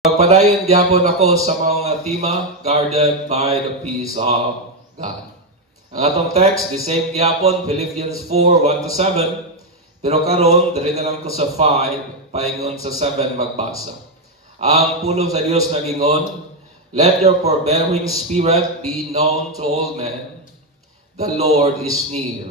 Pagpadayon gyapon ako sa mga tema, guarded by the peace of God. Ang atong text, the same gyapon, Philippians 4:1-7. Pero karon dali na lang ko sa 5, paingon sa 7 magbasa. Ang pulong sa Dios nagingon, let your forbearing spirit be known to all men. The Lord is near.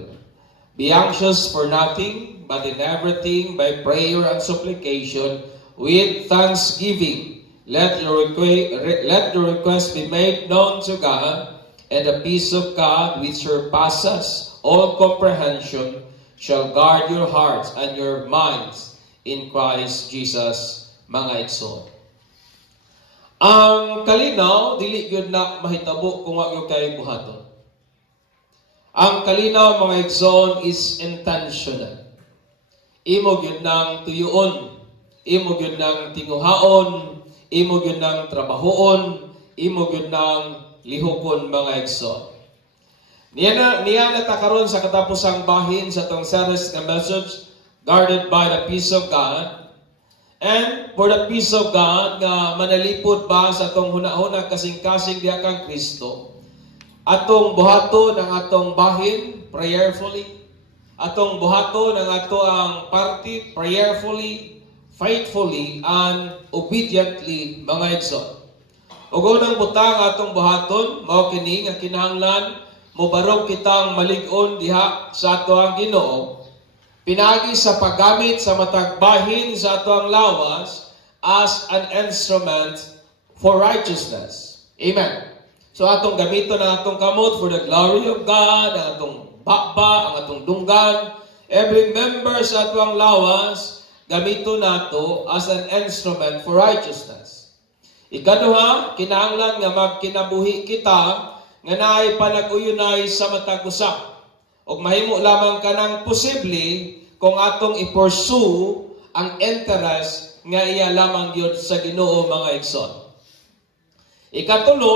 Be anxious for nothing, but in everything by prayer and supplication with thanksgiving. Let your request be made known to God, and the peace of God, which surpasses all comprehension, shall guard your hearts and your minds in Christ Jesus, mga igsoon. Ang kalinaw, dili gyud na mahitabo kung wa gyud kay buhaton. Ang kalinaw, mga igsoon, is intentional. Imo gyud nang tuyuon, imo gyud nang tinguhaon, imo gyud nang trabahoon, imo gyud nang lihokon, mga igsoon. Niya na ta karon sa katapusang bahin sa tong series nga message, guarded by the peace of God. And for the peace of God nga manalipod ba sa atong hunahuna kasing-kasing diha kang Kristo, atong buhaton ang atong bahin prayerfully, atong buhaton ang ato ang party prayerfully, faithfully, and obediently, mga igsoon. Ug unang butang atong buhaton mao kini nga kinahanglan mobarog kitang malig-on diha sa ato ang Ginoo, pinagi sa paggamit sa matag bahin sa ato ang lawas as an instrument for righteousness. Amen. So atong gamiton ang atong kamot for the glory of God, ang atong bakba, ang atong dunggan, every member sa ato ang lawas, gamito nato as an instrument for righteousness. Ikaduha, kinahanglan nga magkinabuhi kita nga naay panag-uyunay sa matag usa. Og mahimo lamang kanang posible kung atong i-pursue ang interest nga iya lamang gyud sa Ginoo, mga igsoon. Ikatulo,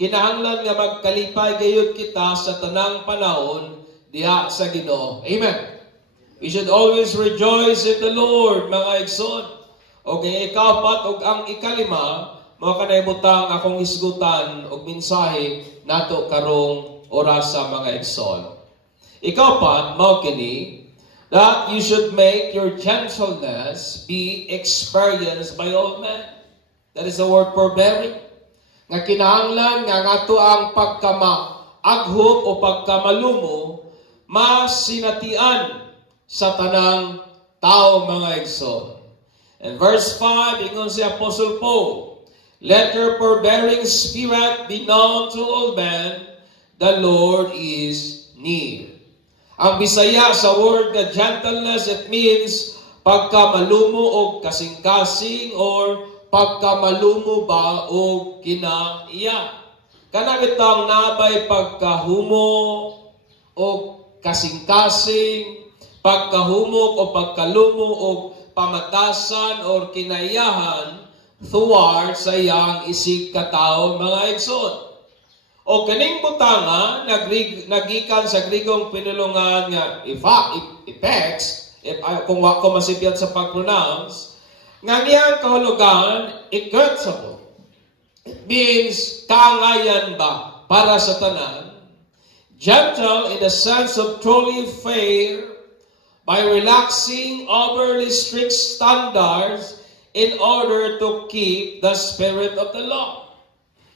kinahanglan nga magkalipay gayud kita sa tanang panahon diha sa Ginoo. Amen. We should always rejoice in the Lord, mga igsoon. O kaya ikapat o ang ikalima, mga kanaibutang akong isgutan o mensahe nato karong oras sa mga igsoon. Ikapat, mao kini, that you should make your gentleness be experienced by all men. That is the word forbearing. Nga kinahanglan nga ato ang pagkama-aghop o pagkamalumo masinatian sa tanang tao, mga igsoon. And verse 5, ingon si Apostle Paul, let your forbearing spirit be known to all men, the Lord is near. Ang Bisaya sa word nga gentleness, it means pagkamalumo o kasing-kasing or pagkamalumo ba o kinaiya. Kanabitang nabay pagkahumo o kasing-kasing, pagkahumok o pagkalumo o pamatasan o kinaiyahan toward sa iyang isig katao, mga igsoon. O kaning butanga nagikan sa Grigong pinulungan nga effects, kung wa ko masipyat sa pag-pronounce, nga niyang kahulugan equitable. It means kaangayan ba para sa tanan. Gentle in the sense of truly fair by relaxing overly strict standards in order to keep the spirit of the law.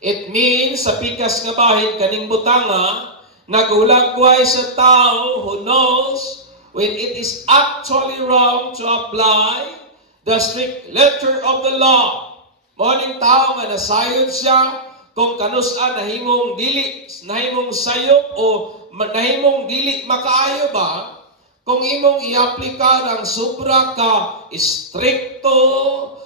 It means, sa pikas nga bahin, kaning butanga, nagulagway sa tao who knows when it is actually wrong to apply the strict letter of the law. Morning tao nga nasayod siya kung kanusan nahimong dili, nahimong sayop o nahimong dili makaayo ba, kung imong i-aplika ng sobra ka stricto,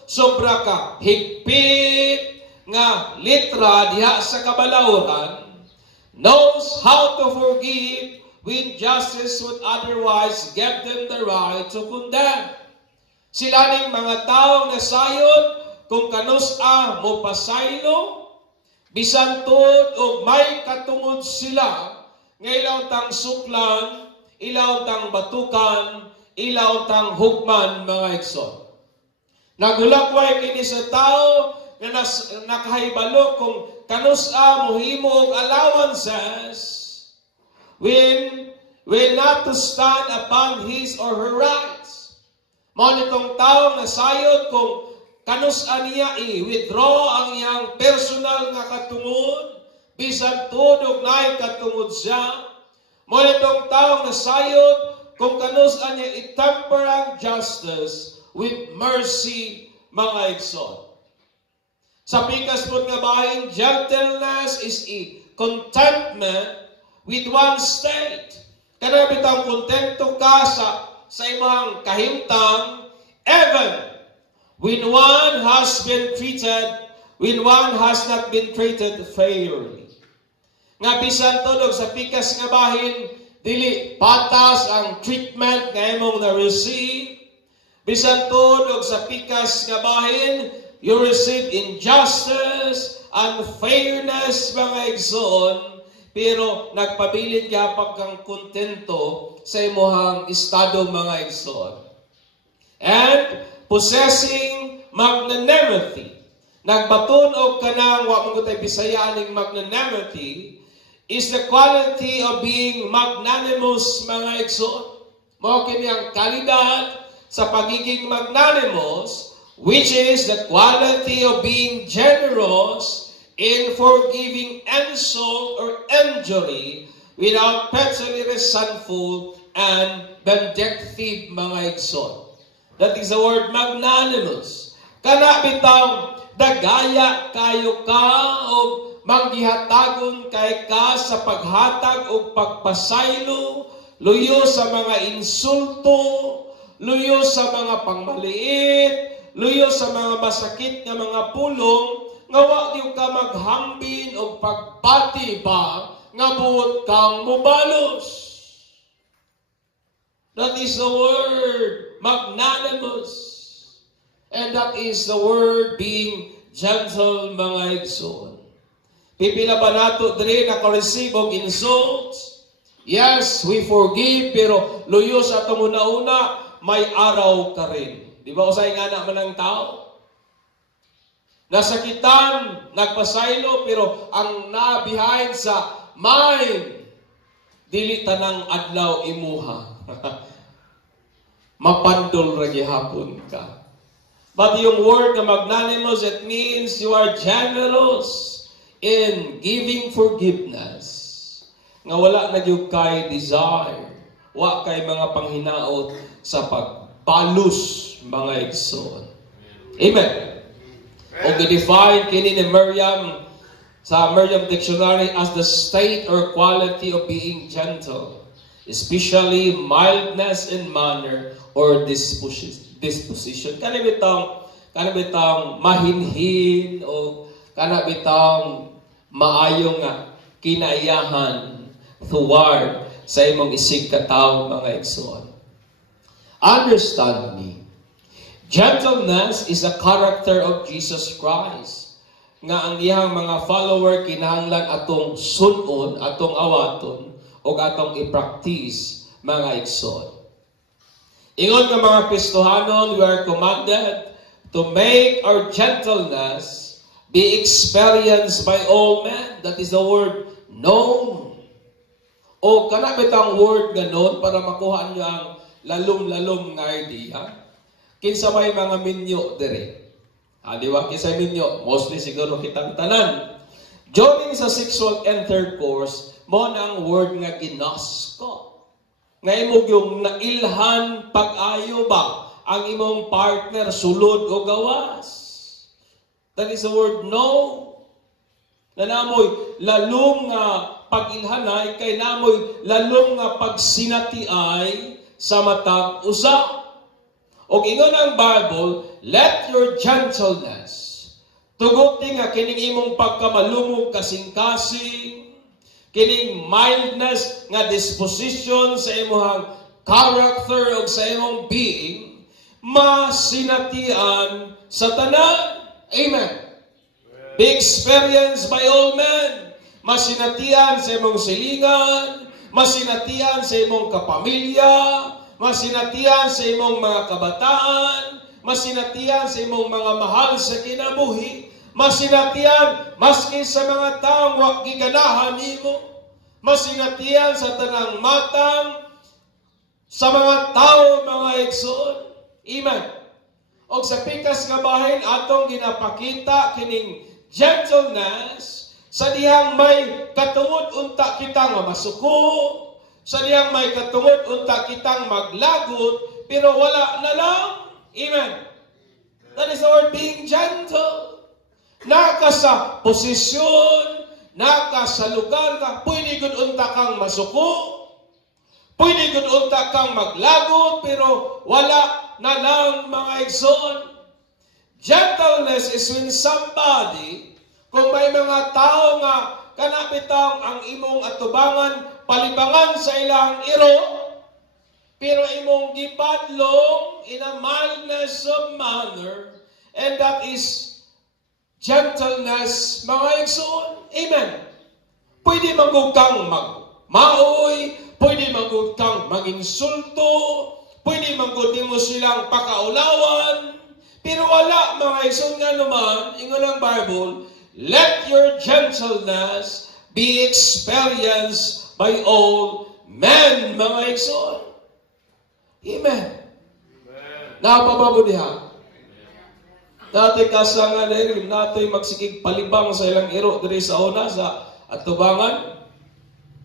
sobra ka higpit, nga litra diha sa kabalawran, knows how to forgive when justice would otherwise give them the right to condemn. Sila ning mga taong nasayod kung kanusa mo pasaylo, bisan tuod o may katungod sila, nga ilaw tang suklan, ilaw tang batukan, ilaw tang hukman, mga igsoon. Nagulakway kini sa tao na nakahibalo kung kanusa mohimo og allowances when not to stand upon his or her rights. Mao nitong tawo na sayod kung kanusa niya i-withdraw ang iyang personal nga katungod bisan tudog naay katungod siya. Mao nitong tawo na sayod kung kanusa niya i-temper ang justice with mercy, mga igsoon. Sa pikas po nga bahin, gentleness is a contentment with one's state. Kaya bitang kontento ka sa imong kahimtang, even when one has not been treated fairly. Nga bisan tulog sa pikas nga bahin, dili patas ang treatment nga imong na-receive. Bisan tulog sa pikas nga bahin, you receive injustice, unfairness, mga igsoon, pero nagpabilin ka pagkang kontento sa imuhang estado, mga igsoon. And possessing magnanimity. Nagbatunog ka ng, wa mong gutay Bisaya, aning magnanimity, is the quality of being magnanimous, mga igsoon. Mao kini ang kalidad sa pagiging magnanimous, which is the quality of being generous in forgiving insult or injury without petulantly resentful and vindictive, mga igsoon. That is the word magnanimous. Kana bitaw dagaya kayo ka o manggihatagon kay ka sa paghatag o pagpasaylo, luyo sa mga insulto, luyo sa mga pangmaliit, luyo sa mga masakit nga mga pulong, nga wa diyo ka maghambin o pagpati ba nga buot kang mubalos. That is the word magnanimous. And that is the word being gentle, mga igsoon. Pipila ba nato diri naka-receive og insults? Yes, we forgive, pero luyo sa atong una-una, may araw ka rin. Di ba usay nga naman ng tao? Nasakitan, nagpasaylo, pero ang na-behind sa mind, dili tanang adlaw imuha. Mapandol ra gihapon ka. But yung word na magnanimous, it means you are generous in giving forgiveness. Nga wala na yung kay desire. Wa kay mga panghinaot sa pagbalus, mga igsoon. Amen. O gi-define kini ni Merriam sa Merriam Dictionary as the state or quality of being gentle, especially mildness in manner or disposition. Kana bitang mahinhin o kana bitang maayong kinaiyahan toward sa imong isig katawo, mga igsoon. Understand me. Gentleness is a character of Jesus Christ. Nga ang iyang mga follower kinahanglan atong sunon, atong awaton, o atong i-practice, mga igsoon. Ingon nga mga Kristohanon, we are commanded to make our gentleness be experienced by all men. That is the word known. O kana bitang word ganon para makuha niyo ang lalom-lalom nga idea. Kinsa may mga minyo dire. Di ba? Kinsa minyo? Mostly siguro kitang tanan. During sa sexual intercourse, mo nang word nga ginosko. Nga imong yung nailhan pag-ayo ba ang imong partner sulod o gawas. That is the word no. Nanamoy lalong nga pag-ilhanay kay namoy lalong nga pagsinatiay sa matag usa. O ingon ang Bible, let your gentleness tuguti nga kining imong pagkamalumog kasing-kasing, kining mildness nga disposition sa imong character o sa imong being, masinatian sa tanan. Amen. Be experienced by all men. Masinatian sa imong silingan, masinatian sa imong kapamilya, masinatian sa imong mga kabataan, masinatian sa imong mga mahal sa kinabuhi, Masinatian maski sa mga taong wa giganahan nimo. Masinatian sa tanang matang sa mga tao, mga igsoon. Amen. O sa pikas nga bahin atong ginapakita kining gentleness sa dihang may katungod unta kitang masuko, sa dihang may katungod unta kitang maglagot, pero wala na lang. Amen. That is the word being gentle. Naka sa posisyon, naka sa lugar ka, pwede gud unta kang masuko, pwede gud unta kang maglagot, pero wala na lang, mga igsoon. Gentleness is when somebody, kung may mga tao nga kanabitang ang imong atubangan, palibangan sa ilang iro, pero imong gipadlong in a mildness of manner, and that is gentleness, mga igsoon. Amen. Pwede magug kang magmaoy, pwede magug kang maginsulto, pwede magud mo silang pakaulawan, pero wala, mga igsoon, nga naman, ingon ang Bible, let your gentleness be experienced by all men, mga igsoon. Amen. Napababo diha. Dati kasa nga dahil natin magsikig palibang sa ilang iro diri sa una sa atubangan.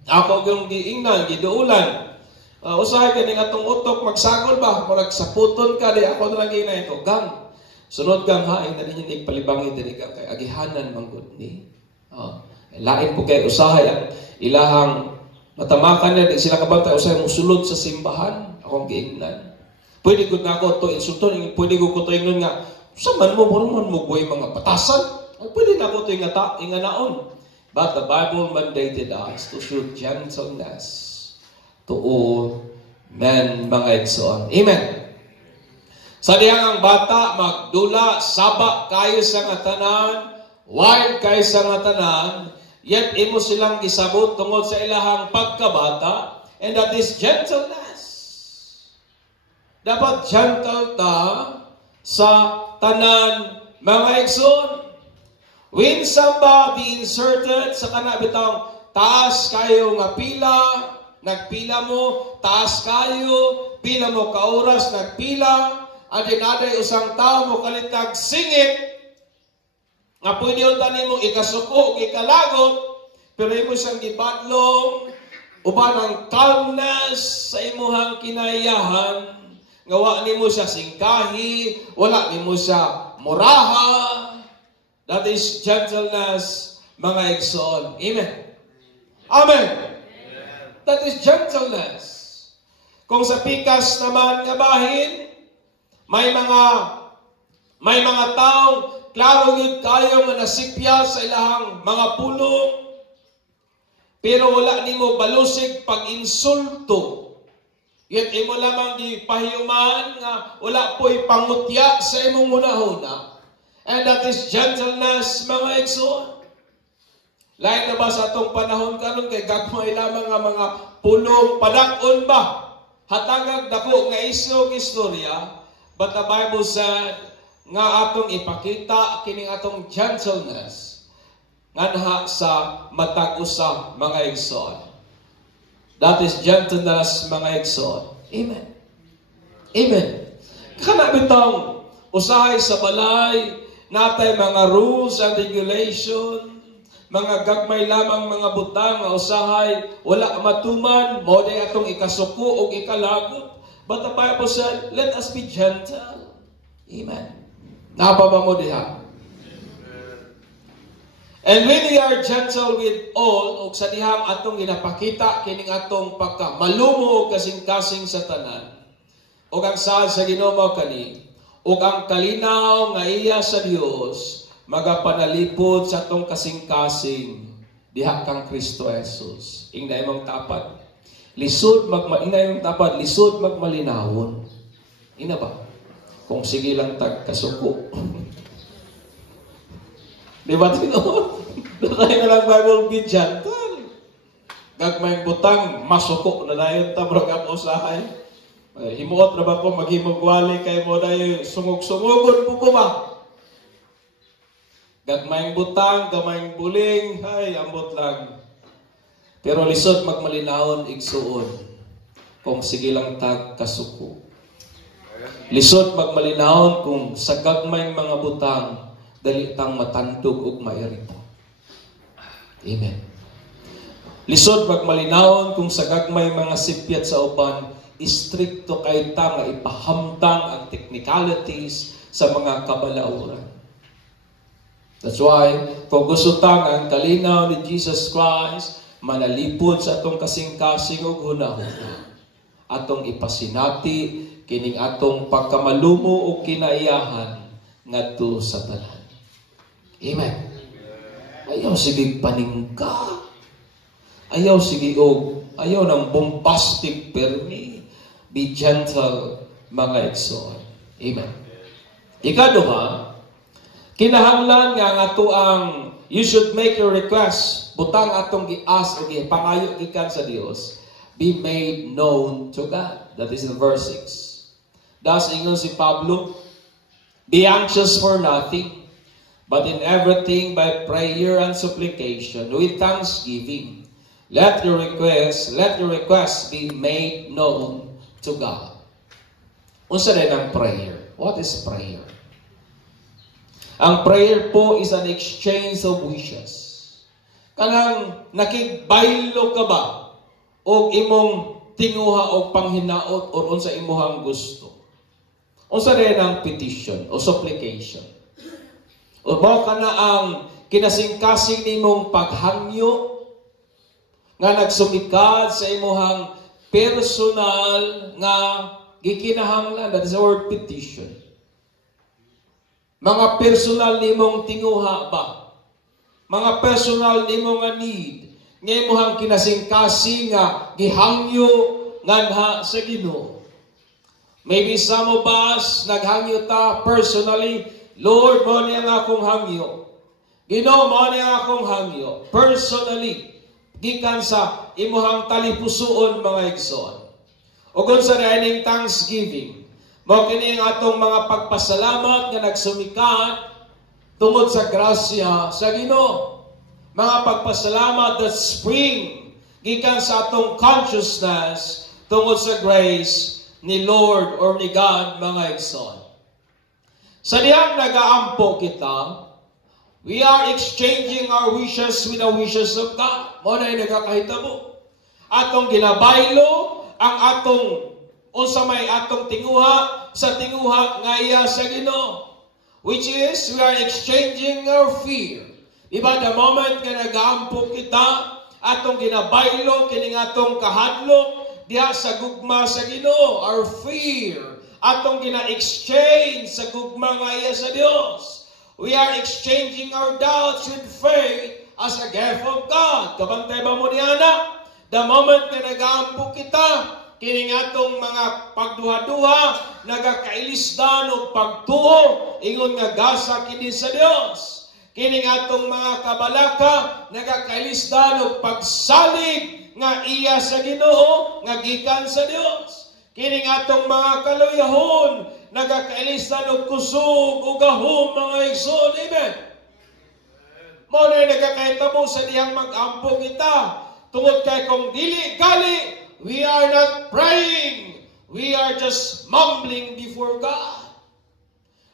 Ako yung giingnan, giduulan. Usahay ka ning atong utok magsagol ba? Murag saputon ka di ako na lang ginay ito. Gang. Sunod kang hain na ninyo nagpalibangi diri ka kay agihanan manggod ni. Lain po kay usahay ang ilahang matamakan na di sila kabantay usahay musulod sa simbahan. Akong giingnan. Pwede ko na ako to insulton, pwede ko to ingnon nga sa man mo buhay mga batasan. Pwede na ako ito inganaon. But the Bible mandated us to show gentleness to all men, mga igsoon. Amen. Sa dihang ang bata, magdula, saba kayo sa nga tanan, wild kayo sa nga tanan, yet imo silang gisabot tungod sa ilahang pagkabata, and that is gentleness. Dapat gentle ta sa tanan, mga igsoon. When somebody inserted sa kanabitang taas kayo nga pila, nagpila mo, taas kayo, pila mo ka oras, nagpila, adinaday usang tao mo kalitag singit, nga pwede yung tanin mo ikasuko, ikalagot, pero imo siyang gibadlong, uban ang calmness sa imuhang kinayahan, ngawa ni mo siya singkahi, wala ni mo siya muraha. That is gentleness, mga igsoon. Amen. Amen. That is gentleness. Kung sa pikas naman nga bahin, may mga taong klaro yun kayo nga nasipya sa ilahang mga pulong, pero wala ni mo balusig pag-insulto. Yet imo lamang di pahiuman nga wala po'y pangutya sa imong hunahuna. And that is gentleness, mga igsoon. Lain na ba sa atong panahon karon kay gagmay lamang nga mga pulong padakon ba? Hatagag dako nga istorya, but the Bible said nga atong ipakita kining atong gentleness nganha sa matag usa, mga igsoon. That is gentleness, mga igsoon. Amen. Amen. Kana bitong usahay sa balay natay mga rules and regulation, mga gagmay lamang mga butang nga usahay wala matuman, mo day atong ikasuko o ikalagot. But the Bible said, let us be gentle. Amen. Napaba mo diha. And when we are gentle with all, o sa dihang atong ginapakita kining atong pagka malumo kasing-kasing sa tanan, o ang saan sa Ginoo kani, ug ang kalinaw nga iya sa Dios magapanalipod sa atong kasing-kasing diha kang Kristo Jesus. Ingna imong tapat. Lisod lisod magmalinawon. Ina ba? Kung sige lang tagkasuko. Di ba tinuod? Dahil na lang Bible be gentle. Gagmayng butang masuko na dayon ta brog ang usahay. Himuot na ba ko maghimog wali kay mo dayo sungog-sungogon po ko ba? Gagmayng butang, gamayng buling, ay, ambot lang. Pero lisod magmalinawon igsuon, kung sige lang tag kasuko. Lisod magmalinawon kung sa gagmayng mga butang, dali tang matandog ug mairita. Amen. Lisod magmalinawon kung sa gagmay mga sipyat sa uban, istrikto kay ta nga ipahamtang ang technicalities sa mga kabalauran. That's why, kung gusto ta nga ang kalinaw ni Jesus Christ, manalipod sa atong kasing-kasing ug hunahuna. Atong ipasinati, kining atong pagkamalumo o kinaiyahan ngadto sa tanan. Amen. Ayaw sige paningka. Ayaw sige ayaw ng bombastic permi. Be gentle, mga igsoon. Amen. Ikaduha, kinahanglan nga ato ang you should make your request. Butang atong gi-ask o gipangayo gikan sa Dios, be made known to God. That is in verse 6. Das ingon si Pablo, be anxious for nothing, but in everything by prayer and supplication with thanksgiving, let your requests be made known to God. Unsa rin ang prayer? What is prayer? Ang prayer po is an exchange of wishes. Kanang nakigbaylo ka ba o imong tinguha o panghinaot o unsa imuhang gusto? Unsa rin ang petition o supplication? O ba kana ang kinasingkasing nimong paghangyo nga nagsumikad sa imuhang personal nga gikinahanglan? That is the word petition. Mga personal nimong tinguha ba? Mga personal nimong nga need, nga imuhang kinasingkasing nga gihangyo nganha sa Ginoo. Maybe some of us naghangyo ta personally, Lord, mo niya nga akong hangyo. Ginoo, mo niya nga akong hangyo. Personally, gikan sa imuhang talipusoon, mga igsoon. O kung sa reining thanksgiving, mo kini ang atong mga pagpasalamat nga nagsumikat tungod sa grasya sa Ginoo. Mga pagpasalamat that spring gikan sa atong consciousness tungod sa grace ni Lord or ni God, mga igsoon. Sa diyang nagaampo kita, we are exchanging our wishes with the wishes of God. Mo na nagakahitabo. Atong ginabaylo ang atong unsa may atong tinguha sa tinguha nga iya sa Ginoo, which is we are exchanging our fear. Diba, the moment nga nagaampo kita, atong ginabaylo kining atong kahadlok diha sa gugma sa Ginoo, our fear, atong gina-exchange sa gugma nga iya sa Dios. We are exchanging our doubts with faith as a gift of God. Kabantay ba mo niana? The moment nga nagaampo kita, kining atong mga pagduha-duha, nagakailisdan o pagtuo, ingon nga gasa kini sa Dios. Kining atong mga kabalaka, nagakailisdan o pagsalig nga iya sa Ginoo, nga gikan sa Dios. Kining atong mga kaluyahon, nagakailisdan o kusog o gahom, mga igsoon. Amen. Mo na nagakaitabo sa diyang mag-ampo kita, tungod kay kung dili gali, we are not praying. We are just mumbling before God.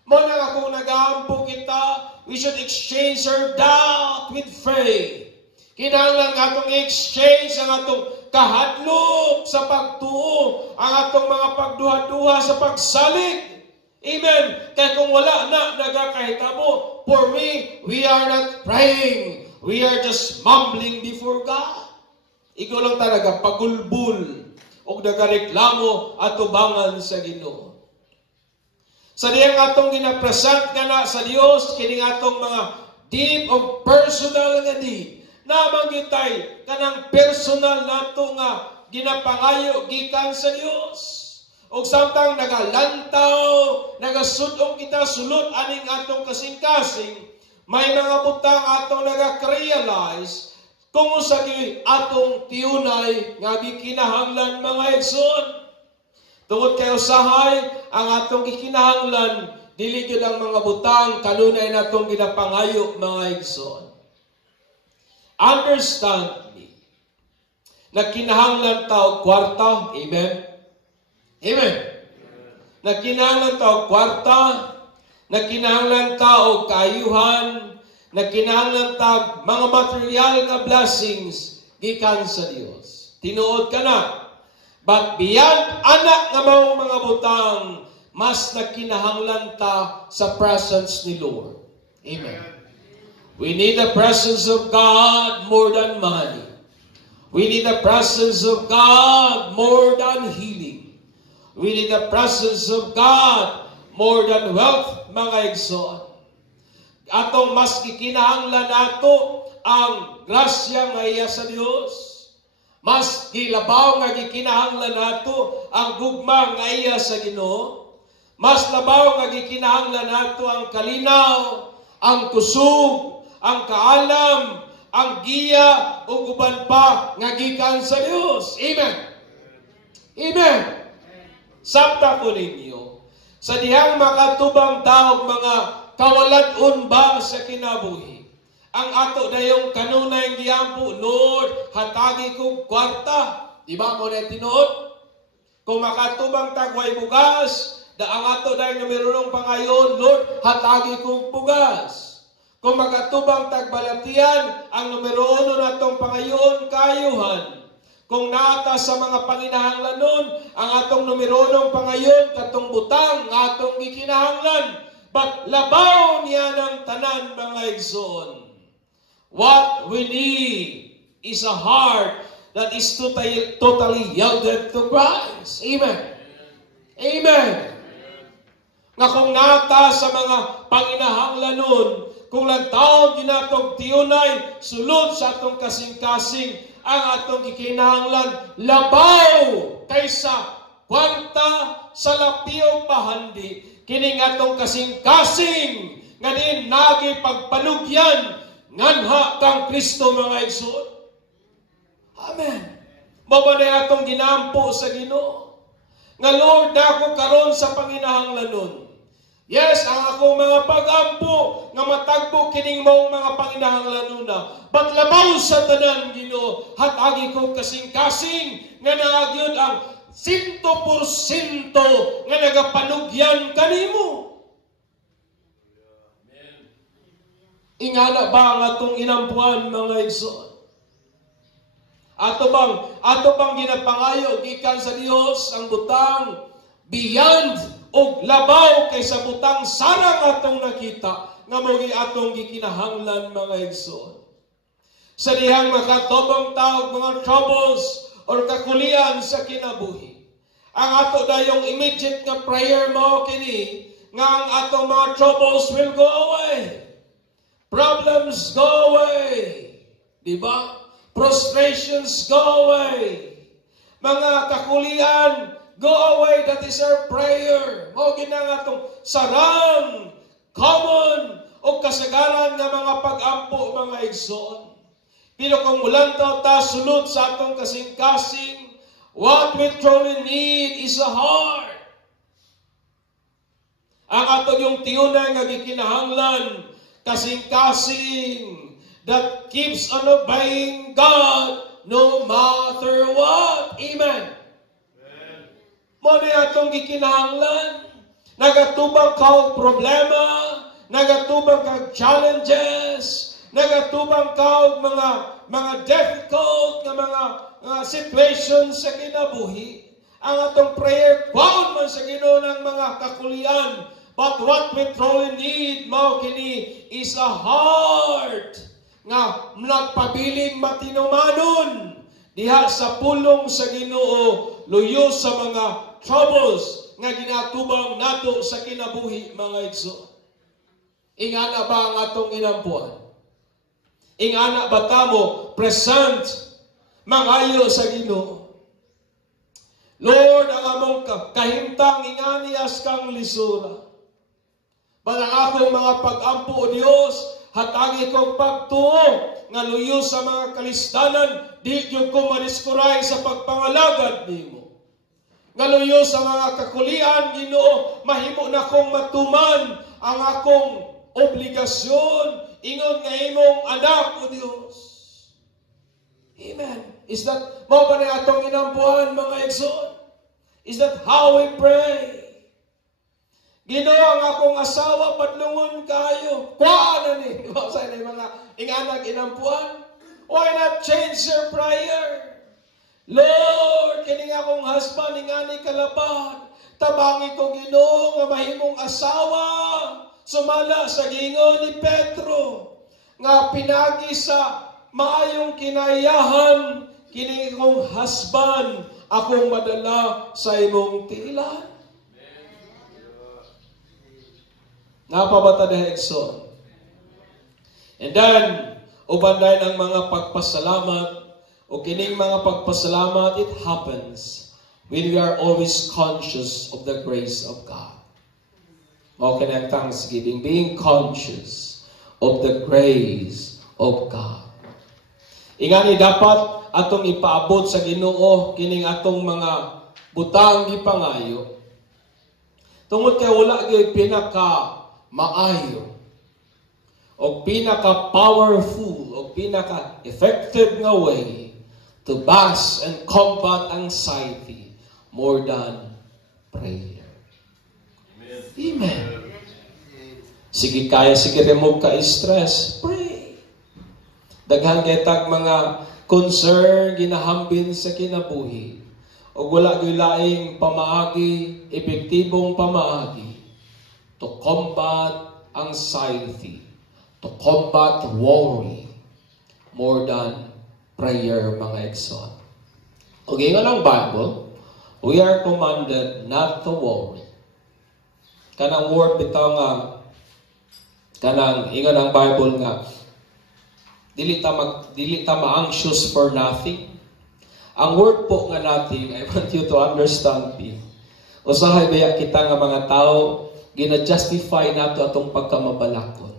Mo na kung nag-aampo kita, we should exchange our doubt with faith. Kinahanglan nga atong exchange ang atong kahadlok sa pagtuo, ang atong mga pagduha-duha sa pagsalig. Amen. Kaya kung wala na nagakahitabo, for me, we are not praying. We are just mumbling before God. Ikaw lang talaga pagulbul o nagareklamo at tubangan sa Ginoo. Sa diyang atong ginapresent nga na sa Dios, kining atong mga deep of personal nga need. Namang gitay kanang personal nato nga ginapangayo gikan sa Dios. O samtang nagalantaw, nagasudong kita sulod aning atong kasing-kasing, may mga butang atong nagak-realize kung usagi atong tiyunay nga gikinahanglan, mga igsoon. Tungod kay usahay ang atong gikinahanglan dili gyud ang mga butang kanunay natong ginapangayo mga igsoon. Understand me. Nagkinahanglan ta og kwarta, amen. Amen. Nagkinahanglan ta og kwarta, nagkinahanglan ta og kaayuhan, nagkinahanglan ta mga material nga blessings gikan sa Dios. Tinuod ka na. But beyond anak nga mga butang, mas nagkinahanglan ta sa presence ni Lord. Amen. We need the presence of God more than money. We need the presence of God more than healing. We need the presence of God more than wealth, mga igsoon. Atong mas gikinahanglan nato ang grasya nga iya sa Dios. Mas gilabaw nga gikinahanglan nato ang gugma nga iya sa Ginoo. Mas labaw nga gikinahanglan nato ang kalinaw, ang kusog, ang kaalam, ang giya ug uban pa nga gikan sa Dios. Amen. Amen. Sabta ko ninyo, sa dihang makatubang taog mga kawalan-on ba sa kinabuhi, ang ato dayong kanunay giyampo, Lord, hatagi kong kwarta. Di ba mo na tinuod? Kung makatubang tagway bugas, ang ato dayong numerong pangayon, Lord, hatagi kong bugas. Kung makatubang tagbalatian, ang numero 1 natong pangayon, kayuhan. Kung naata sa mga panginahanglanon, ang atong numero 1 pangayon, katong butang, atong gikinahanglan. But labaw niya ng tanan, mga igsoon. What we need is a heart that is totally yielded to Christ. Amen. Amen. Nga kung nata sa mga panginahanglanon, kung lantaw ginatog tiyunay, sulod sa atong kasing-kasing, ang atong gikinahanglan, labaw kaysa kwanta sa lapiyong pahandi, kining atong kasing-kasing, nga din nagi pagpanugyan, nganha kang Kristo, mga igsoon. Amen. Mabanay atong ginampo sa Ginoo. Nga Lord, dako karon sa panginahanglanon. Yes, ang akong mga pag-ampo nga matagbo kining mong mga panginahanglanon na. But labaw sa tanan, Ginoo, hatagi ko kasing-kasing nga naagyod ang 100% nga nagapanugyan kanimo. Ingana ba ang atong inampuan, mga igsoon? Ato bang ginapangayo gikan sa Dios ang butang beyond o labaw kaysa butang sarang atong nakita nga mogi atong gikinahanglan, mga igsoon. Sa dihang makatubang taog mga troubles or kakulian sa kinabuhi, ang ato dayong immediate nga prayer mo kini nga ang atong mga troubles will go away. Problems go away. Diba? Frustrations go away. Mga kakulian, go away. That is our prayer. Mo ginang atong sarang, common, o kasagaran ng mga pag-ampo, mga igsoon. Pero kung mulang ta sulod sa atong kasing-kasing, what we truly need is a heart. Ang atong yung tiyunay nga gikinahanglan, kasing-kasing that keeps on obeying God no matter what. Amen. Mo ni atong gikinahanglan, nagatubang ka og problema, nagatubang ka challenges, nagatubang ka og mga difficult nga mga situations sa kinabuhi. Ang atong prayer bound man sa Ginoo ng mga kakulian. But what we truly need, mao kini, is a heart nga nagpabiling matinumanon diha sa pulong sa Ginoo, luyo sa mga troubles nga ginatubang nato sa kinabuhi, mga igsoon. Ingana ba ang atong inampuan? Ingana ba tamo present mangayo sa Ginoo? Lord, ang among kahimtang inganias kang lisura. Balang akong mga pag-ampo, O Diyos, hatagi kong pagtuo nga luyo sa mga kalistanan, di yung ko maniskuray sa pagpangalagad nimo. nga luyo sa mga kakulian, Ginoo, mahimo na kong matuman ang akong obligasyon, ingon nga imong anak, O Dios. Amen. Is that, mao ba na atong inampuan, mga igsoon? Is that how we pray? Ginoo, ang akong asawa, padlungon kayo. Kuha na ni. Diba sa mga inganag inampuan? Why not change your prayer? Lord, kining akong husband, ingani kalapad. Tabangi ko, Ginoo, nga mahimong asawa. Sumala sa gingon ni Pedro. Nga pinagi sa maayong kinayahan, kining akong husband, akong madala sa imong tiilan. Napabata na Hegson. And then, ubanday ng mga pagpasalamat, o kining mga pagpasalamat, it happens when we are always conscious of the grace of God. Okay na ang thanksgiving, being conscious of the grace of God. Ingani dapat atong ipaabot sa Ginoo kining atong mga butang gipangayo. Tungod kay wala gyud pinaka maayo o pinaka powerful o pinaka effective nga way to bash and combat anxiety more than prayer. Amen. Sige kaya, sige remove ka stress, pray. Daghan kitag mga concern, ginahambin sa kinabuhi. O wala gyud pamaagi, epektibong pamaagi to combat anxiety, to combat worry more than prayer, mga igsoon. Okay nga ng Bible, we are commanded not to worry. Kanang word bitaw nga, kanang ingon ang Bible nga, dili ta ma-anxious for nothing. Ang word po nga natin, I want you to understand me. Usahay baya kita nga mga tao, gina-justify nato atong pagkamabalakon.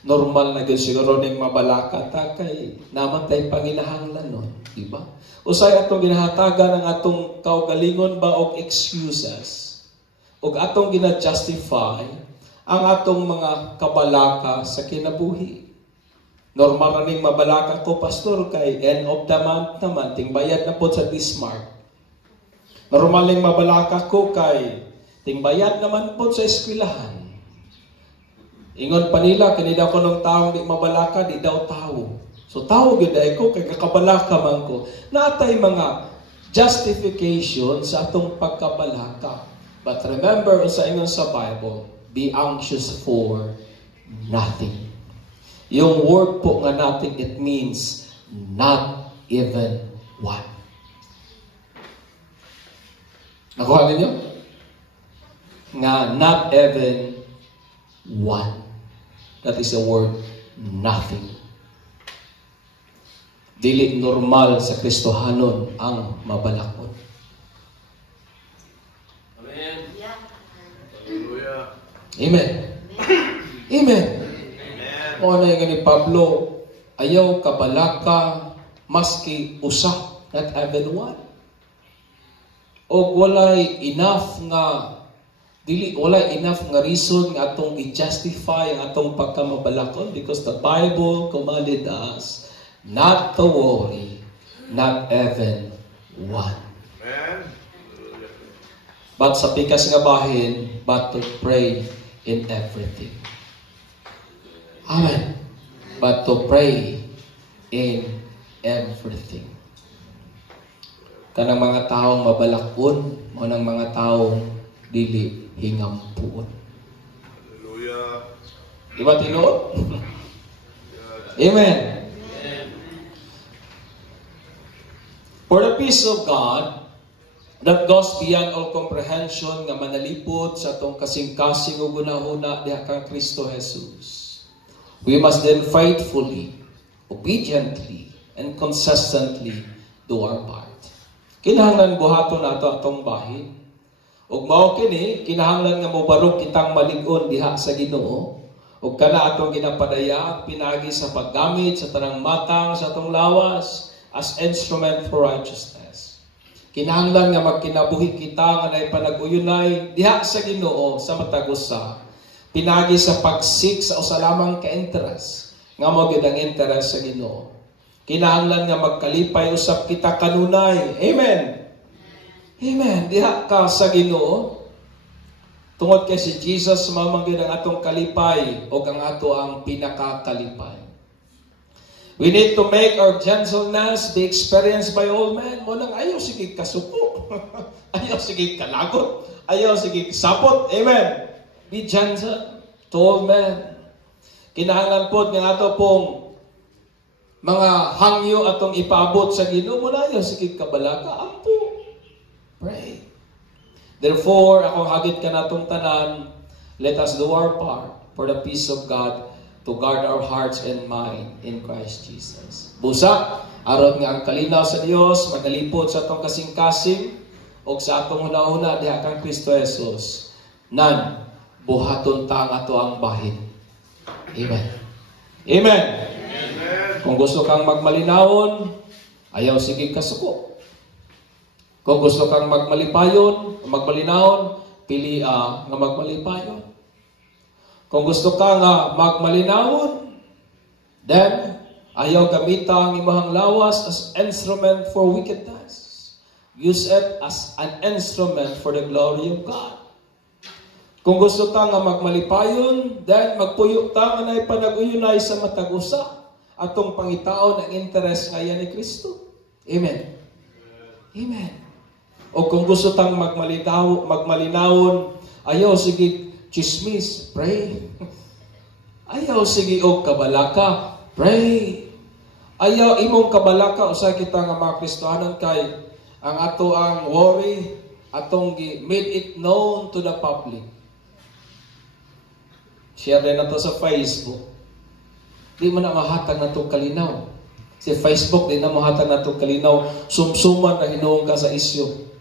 Normal na gyud siguro ning mabalaka ta kay namatay panginahanglan nun, di ba? Usay atong ginahatagan ang atong kaugalingon ba og excuses. Ug atong gina-justify ang atong mga kabalaka sa kinabuhi. Normal na ning mabalaka ko, pastor, kay end of the month naman tingbayad na po sa Bismarck. Normal ning mabalaka ko kay tingbayad naman po sa eskwelahan. Ingon pa nila, kanina ko ng taong di mabalaka, di daw tao. So tao gyud ko, kay kakabalaka man ko. Natay mga justification sa atong pagkabalaka. But remember, sa ingon sa Bible, be anxious for nothing. Yung word po nga natin, it means not even one. Nakuha ninyo? Nga, not even one. That is the word nothing. Dili normal sa Kristohanon ang mabalakon. Amen. Hallelujah. Amen. Amen. O na yung ni Pablo, ayaw kabalaka maski usa, not even one. O walay enough nga reason nga atong i-justify ang atong pagkamabalakon because the Bible commanded us not to worry, not even one. Amen. But sa pikas nga bahin, but to pray in everything. Amen. But to pray in everything. Kanang mga taong mabalakon, o ng mga taong dili hingampuon. Hallelujah. Diba tinuod? Amen. For the peace of God that goes beyond all comprehension nga manalipod sa atong kasing-kasing ug gunahuna diha kang Kristo Jesus. We must then faithfully, obediently, and consistently do our part. Kinahanglan buhaton nato atong bahin. Ug mao kini kinahanglan nga mobarog kitang malig-on diha sa Ginoo. Ug kana atong ginapadaya pinagi sa paggamit sa tanang matang sa atong lawas as instrument for righteousness. Kinahanglan nga magkinabuhi kita nga nay panag-uyunay diha sa Ginoo sa matag usa. Pinagi sa pagsik sa usa lamang ka interes nga mao gyud ang interes sa Ginoo. Kinahanglan nga magkalipay usab kita kanunay. Amen. Amen. Diha ka sa Ginoo. Tungod kay si Jesus mao gyud ang atong kalipay o ang ato ang pinakakalipay. We need to make our gentleness be experienced by all men. Mo nang ayaw sige kasuko. Ayaw sige kalagot. Ayaw sige sapot. Amen. Be gentle to all men. Kinahanglan po nga ato pong mga hangyo atong ipaabot sa Ginoo. Mo na ayaw sige kabalaka. Ampo. Pray. Therefore, ako hagit ka natong tanan, let us do our part for the peace of God to guard our hearts and mind in Christ Jesus. Busa, aron nga ang kalinaw sa Dios magalipod sa atong kasing-kasing o sa atong hunahuna diha kang Kristo Jesus. Nan, buhaton ta ang ato ang bahin. Amen. Amen. Amen. Kung gusto kang magmalinawon, ayaw sige kasuko. Kung gusto kang magmalinawon, pili nga magmalipayon. Kung gusto ka nga magmalinawon, then ayaw gamita ang imahang lawas as instrument for wickedness. Use it as an instrument for the glory of God. Kung gusto ka nga magmalipayon, then magpuyo ta nga nay panag-uyunay sa matag usa atong pangitaon ang interes ngayon ni Kristo. Amen. Amen. O kung gusto tang magmalinawon, ayaw sige chismis, pray. Ayaw sige og kabalaka, pray. Ayaw imong kabalaka usa kita nga mga Kristohanon kay ang ato ang worry atong made it known to the public. Share din nato sa Facebook. Di man na mahatag natong kalinaw. Si Facebook din na mahatag natong kalinaw. Sumsuman na hinuong ka sa isyu.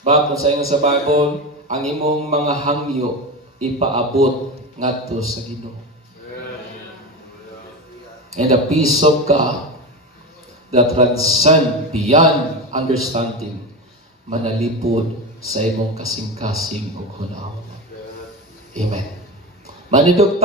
Bakit sa sa Bible, ang imong mga hangyo ipaabot ngadto sa Ginoo. And the peace of God that transcend beyond understanding manalipod sa imong kasing-kasing ug hunahon. Amen. Manidugta